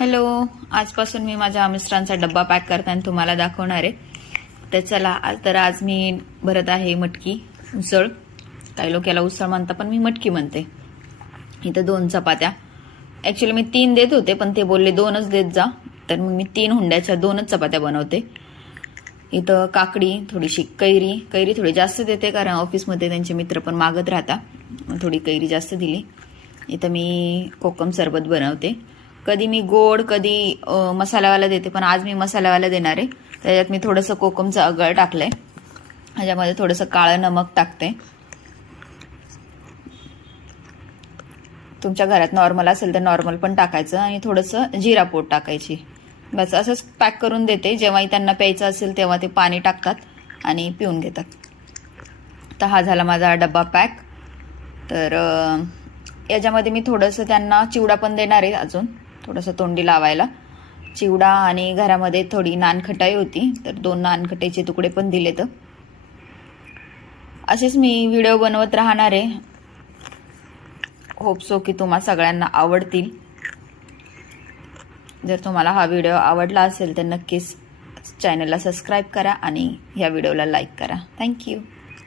Hello, आजपासून मी माझ्या मिस्टरांचा डब्बा पॅक करताना तुम्हाला दाखवणार आहे. तर चला, आज मी भरत आहे मटकी उसळ. काही लोक याला उसळ म्हणतात, पण मी मटकी म्हणते. इथं 2 चपात्या. ॲक्च्युली मी 3 देत होते, पण ते बोलले 2च देत जा, तर मग मी 3 हुंड्याच्या 2च चपात्या बनवते. इथं काकडी, थोडीशी कैरी थोडी जास्त देते, कारण ऑफिसमध्ये त्यांचे मित्र पण मागत राहतात. थोडी कैरी जास्त दिली. इथं मी कोकम सरबत बनवते. कधी मी गोड, कधी मसाल्यावाला देते, पण आज मी मसाल्यावाला देणार आहे. त्याच्यात मी थोडंसं कोकमचं अगळ टाकलंय. ह्याच्यामध्ये थोडंसं काळं नमक टाकते. तुमच्या घरात नॉर्मल असेल तर नॉर्मल पण टाकायचं, आणि थोडंसं जिरा पूड टाकायची. बस असंच पॅक करून देते. जेव्हाही त्यांना प्यायचं असेल तेव्हा ते पाणी टाकतात आणि पिऊन घेतात. तर हा झाला माझा डब्बा पॅक. तर याच्यामध्ये मी थोडंसं त्यांना चिवडा पण देणार आहे, अजून थोडंसं तोंडी लावायला चिवडा. आणि घरामध्ये थोडी नानखटाई होती, तर 2 नानखटाईचे तुकडे पण दिले. तर असेच मी व्हिडिओ बनवत राहणार आहे. होप सो की तुम्हा सगळ्यांना आवडतील. जर तुम्हाला हा व्हिडिओ आवडला असेल तर नक्कीच चॅनलला सबस्क्राईब करा आणि ह्या व्हिडिओला लाईक करा. थँक्यू.